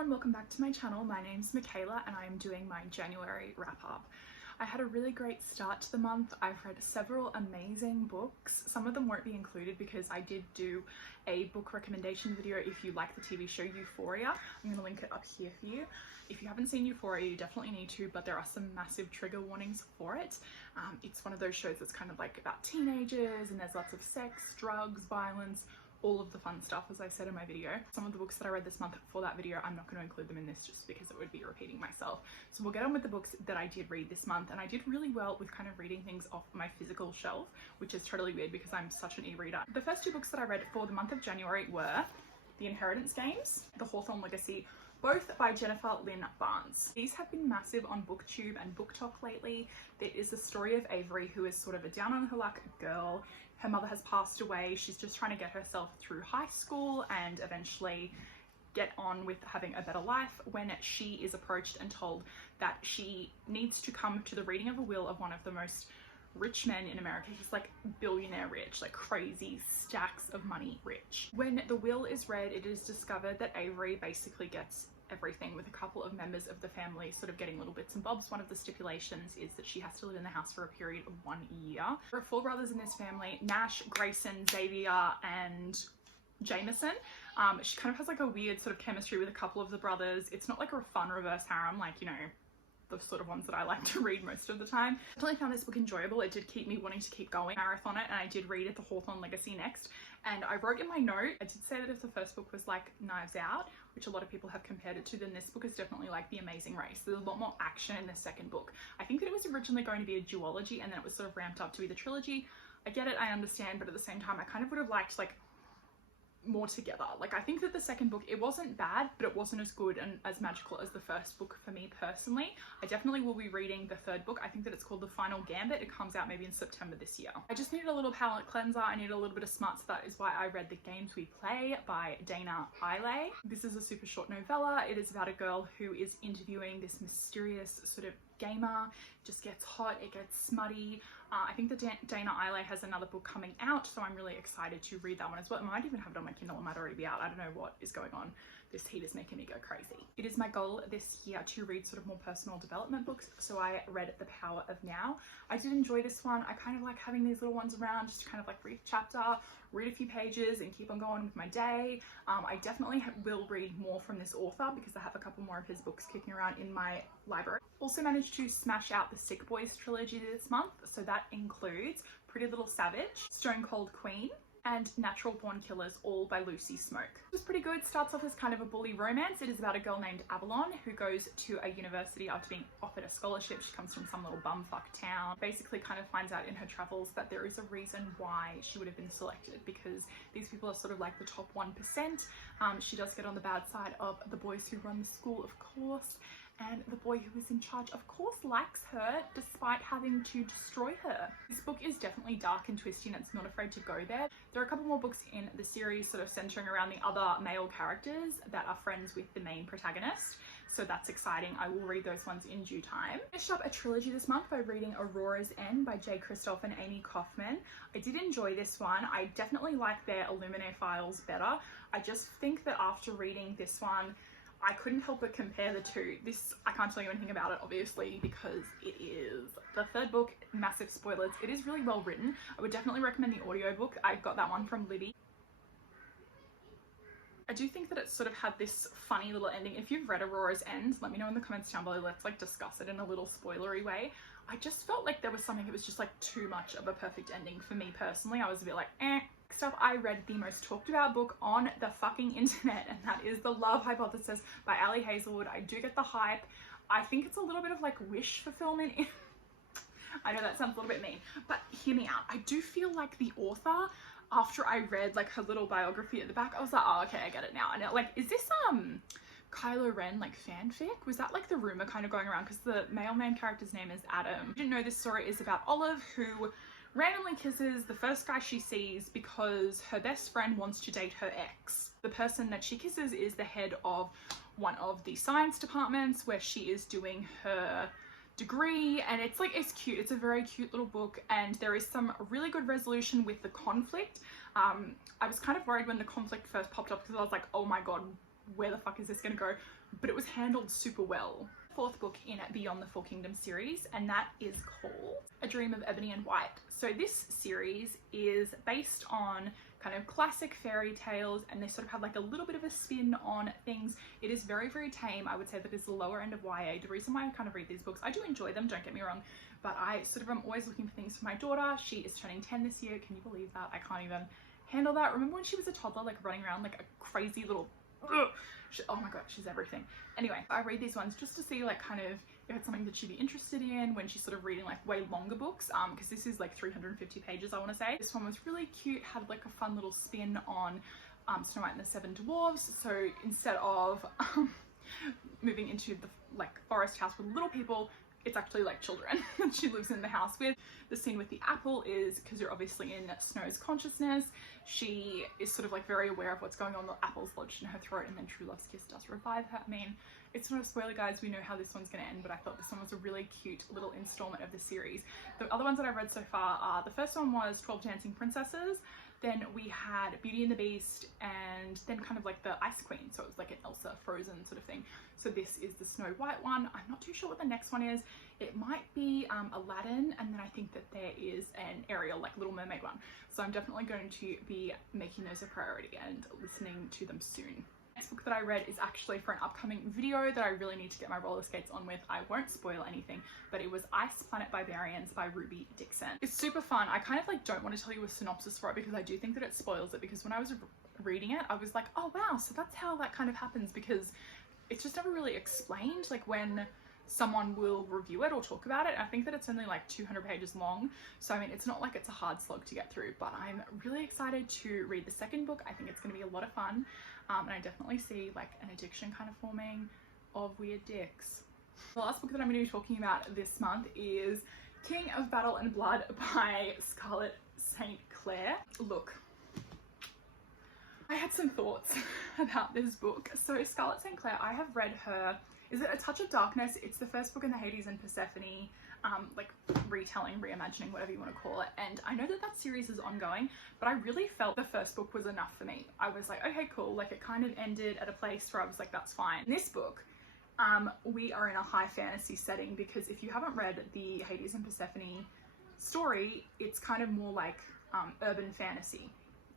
everyone, welcome back to my channel. My name's Michaela and I am doing my January wrap up. I had a really great start to the month. I've read several amazing books. Some of them won't be included because I did do a book recommendation video if you like the TV show Euphoria. I'm going to link it up here for you. If you haven't seen Euphoria, you definitely need to, but there are some massive trigger warnings for it. It's one of those shows that's kind of like about teenagers and there's lots of sex, drugs, violence, all of the fun stuff, as I said in my video. Some of the books that I read this month for that video, I'm not going to include them in this just because it would be repeating myself. So we'll get on with the books that I did read this month, and I did really well with kind of reading things off my physical shelf, which is totally weird because I'm such an e-reader. The first two books that I read for the month of January were The Inheritance Games, The Hawthorne Legacy, both by Jennifer Lynn Barnes. These have been massive on BookTube and BookTok lately. There is the story of Avery, who is sort of a down on her luck girl. Her mother has passed away. She's just trying to get herself through high school and eventually get on with having a better life when she is approached and told that she needs to come to the reading of a will of one of the most rich men in America. He's like billionaire rich, like crazy stacks of money rich. When the will is read, it is discovered that Avery basically gets everything, with a couple of members of the family sort of getting little bits and bobs. One of the stipulations is that she has to live in the house for a period of 1 year. There are 4 brothers in this family: Nash, Grayson, Xavier, and Jameson. She kind of has like a weird sort of chemistry with a couple of the brothers. It's not like a fun reverse harem, like, you know, the sort of ones that I like to read most of the time. I definitely found this book enjoyable. It did keep me wanting to keep going. Marathon it, and I did read it, The Hawthorne Legacy, next. And I wrote in my note, I did say that if the first book was like Knives Out, which a lot of people have compared it to, then this book is definitely like The Amazing Race. There's a lot more action in the second book. I think that it was originally going to be a duology and then it was sort of ramped up to be the trilogy. I get it, I understand, but at the same time, I kind of would have liked like more together. Like, I think that the second book, it wasn't bad, but it wasn't as good and as magical as the first book for me personally. I definitely will be reading the third book. I think that it's called The Final Gambit. It comes out maybe in September this year. I just needed a little palate cleanser. I needed a little bit of smart, so that is why I read The Games We Play by Dana Eiley. This is a super short novella. It is about a girl who is interviewing this mysterious sort of gamer. It just gets hot, it gets smutty. I think that Dana Eiley has another book coming out, so I'm really excited to read that one as well. I might even have it on my Kindle. It might already be out. I don't know what is going on. This heat is making me go crazy. It is my goal this year to read sort of more personal development books, so I read The Power of Now. I did enjoy this one. I kind of like having these little ones around just to kind of like read a chapter, read a few pages and keep on going with my day. I definitely will read more from this author because I have a couple more of his books kicking around in my library. Also managed to smash out the Sick Boys trilogy this month, so that includes Pretty Little Savage, Stone Cold Queen, and Natural Born Killers, all by Lucy Smoke. It was pretty good. Starts off as kind of a bully romance. It is about a girl named Avalon who goes to a university after being offered a scholarship. She comes from some little bumfuck town. Basically kind of finds out in her travels that there is a reason why she would have been selected, because these people are sort of like the top 1%. She does get on the bad side of the boys who run the school, of course, and the boy who is in charge, of course, likes her despite having to destroy her. This book is definitely dark and twisty and it's not afraid to go there. There are a couple more books in the series sort of centering around the other male characters that are friends with the main protagonist, so that's exciting. I will read those ones in due time. I finished up a trilogy this month by reading Auroras End by Jay Kristoff and Amy Kaufman. I did enjoy this one. I definitely like their Illuminae files better. I just think that after reading this one, I couldn't help but compare the two. This, I can't tell you anything about it, obviously, because it is the third book. Massive spoilers. It is really well written. I would definitely recommend the audiobook. I got that one from Libby. I do think that it sort of had this funny little ending. If you've read Aurora's End, let me know in the comments down below. Let's like discuss it in a little spoilery way. I just felt like there was something, it was just like too much of a perfect ending for me personally. I was a bit like, eh. Next up, I read the most talked about book on the fucking internet, and that is The Love Hypothesis by Ali Hazelwood. I do get the hype. I think it's a little bit of like wish fulfillment. I know that sounds a little bit mean, but hear me out. I do feel like the author, after I read like her little biography at the back, I was like, oh, okay, I get it now. And it, like, is this Kylo Ren like fanfic? Was that like the rumor kind of going around? Because the male main character's name is Adam. I didn't know this story is about Olive, who randomly kisses the first guy she sees because her best friend wants to date her ex. The person that she kisses is the head of one of the science departments where she is doing her degree, and it's like, it's cute. It's a very cute little book, and there is some really good resolution with the conflict. I was kind of worried when the conflict first popped up because I was like, oh my god, where the fuck is this gonna go? But it was handled super well. Fourth book in Beyond the Four Kingdoms series, and that is called A Dream of Ebony and White. So this series is based on kind of classic fairy tales, and they sort of have like a little bit of a spin on things. It is very, very tame. I would say that it's the lower end of YA. The reason why I kind of read these books, I do enjoy them, don't get me wrong, but I sort of am always looking for things for my daughter. She is turning 10 this year. Can you believe that? I can't even handle that. Remember when she was a toddler, like running around like a crazy little, oh my god, she's everything. Anyway, I read these ones just to see like kind of if it's something that she'd be interested in when she's sort of reading like way longer books, because this is like 350 pages, I want to say. This one was really cute, had like a fun little spin on Snow White and the Seven Dwarfs. So instead of moving into the like forest house with little people, it's actually like children that she lives in the house with. The scene with the apple is because you're obviously in Snow's consciousness. She is sort of like very aware of what's going on. The apple's lodged in her throat, and then True Love's kiss does revive her. I mean, it's not a spoiler, guys. We know how this one's going to end, but I thought this one was a really cute little installment of the series. The other ones that I've read so far are, the first one was 12 Dancing Princesses. Then we had Beauty and the Beast, and then kind of like the Ice Queen. So it was like an Elsa Frozen sort of thing. So this is the Snow White one. I'm not too sure what the next one is. It might be Aladdin, and then I think that there is an Ariel, like Little Mermaid one. So I'm definitely going to be making those a priority and listening to them soon. Next book that I read is actually for an upcoming video that I really need to get my roller skates on with. I won't spoil anything, but it was Planet Barbarians by Ruby Dixon. It's super fun. I kind of like don't want to tell you a synopsis for it because I do think that it spoils it, because when I was reading it, I was like, oh wow, so that's how that kind of happens, because it's just never really explained, like when someone will review it or talk about it. I think that it's only like 200 pages long, so I mean it's not like it's a hard slog to get through, but I'm really excited to read the second book. I think it's going to be a lot of fun, and I definitely see like an addiction kind of forming of weird dicks. The last book that I'm going to be talking about this month is King of Battle and Blood by Scarlett St. Clair. Look, I had some thoughts about this book. So Scarlett St. Clair, I have read her, is it A Touch of Darkness? It's the first book in the Hades and Persephone, like retelling, reimagining, whatever you want to call it. And I know that that series is ongoing, but I really felt the first book was enough for me. I was like, okay, cool. Like it kind of ended at a place where I was like, that's fine. In this book, we are in a high fantasy setting, because if you haven't read the Hades and Persephone story, it's kind of more like urban fantasy.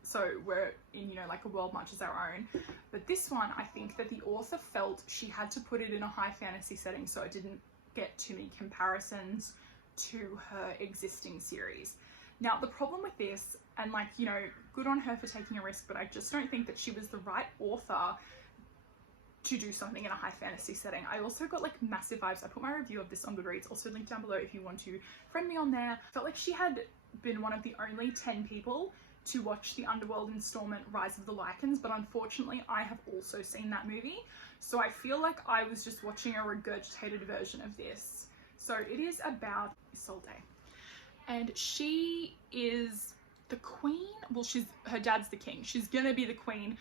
So we're in, you know, like a world much as our own. But this one, I think that the author felt she had to put it in a high fantasy setting so it didn't get too many comparisons to her existing series. Now, the problem with this, and like, you know, good on her for taking a risk, but I just don't think that she was the right author to do something in a high fantasy setting. I also got like massive vibes. I put my review of this on Goodreads, also linked down below if you want to friend me on there. Felt like she had been one of the only 10 people to watch the Underworld installment Rise of the Lycans, but unfortunately I have also seen that movie, so I feel like I was just watching a regurgitated version of this. So it is about Isolde, and she is the queen. Well, her dad's the king. She's gonna be the queen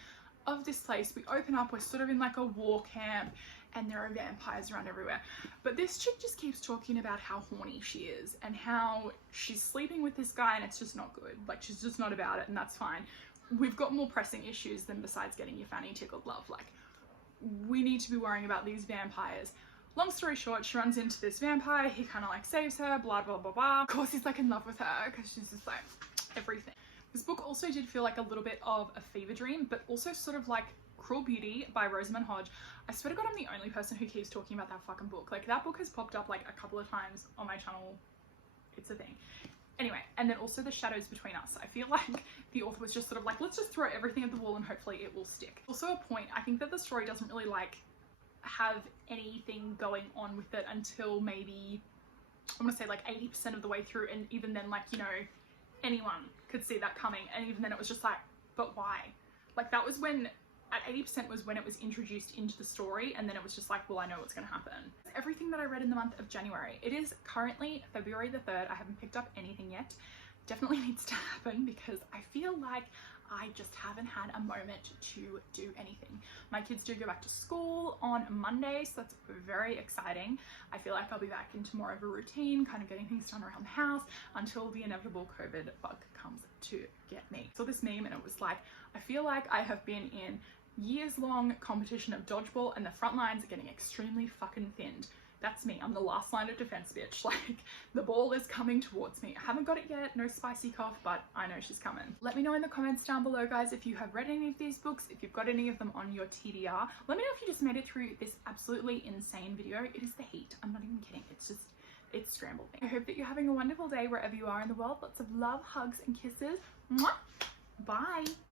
of this place. We open up, we're sort of in like a war camp, and there are vampires around everywhere. But this chick just keeps talking about how horny she is and how she's sleeping with this guy, and it's just not good. Like, she's just not about it, and that's fine. We've got more pressing issues than besides getting your fanny tickled, love. Like, we need to be worrying about these vampires. Long story short, she runs into this vampire, he kind of like saves her, blah, blah, blah, blah. Of course, he's like in love with her because she's just like everything. This book also did feel like a little bit of a fever dream, but also sort of like Cruel Beauty by Rosamund Hodge. I swear to God, I'm the only person who keeps talking about that fucking book. Like, that book has popped up like a couple of times on my channel. It's a thing. Anyway, and then also The Shadows Between Us. I feel like the author was just sort of like, let's just throw everything at the wall and hopefully it will stick. Also a point, I think that the story doesn't really like have anything going on with it until maybe, I'm gonna say like 80% of the way through, and even then, like, you know, anyone could see that coming, and even then it was just like, but why? Like, that was when, at 80% was when it was introduced into the story, and then it was just like, well, I know what's gonna happen. Everything that I read in the month of January. It is currently February the 3rd. I haven't picked up anything yet. Definitely needs to happen, because I feel like I just haven't had a moment to do anything. My kids do go back to school on Monday, so that's very exciting. I feel like I'll be back into more of a routine, kind of getting things done around the house until the inevitable COVID bug comes to get me. So this meme, and it was like, I feel like I have been in years-long competition of dodgeball and the front lines are getting extremely fucking thinned. That's me. I'm the last line of defense, bitch. Like, the ball is coming towards me. I haven't got it yet, no spicy cough, but I know she's coming. Let me know in the comments down below, guys, if you have read any of these books, if you've got any of them on your TBR. Let me know if you just made it through this absolutely insane video. It is the heat. I'm not even kidding. It's scrambled me. I hope that you're having a wonderful day wherever you are in the world. Lots of love, hugs, and kisses. Mwah! Bye.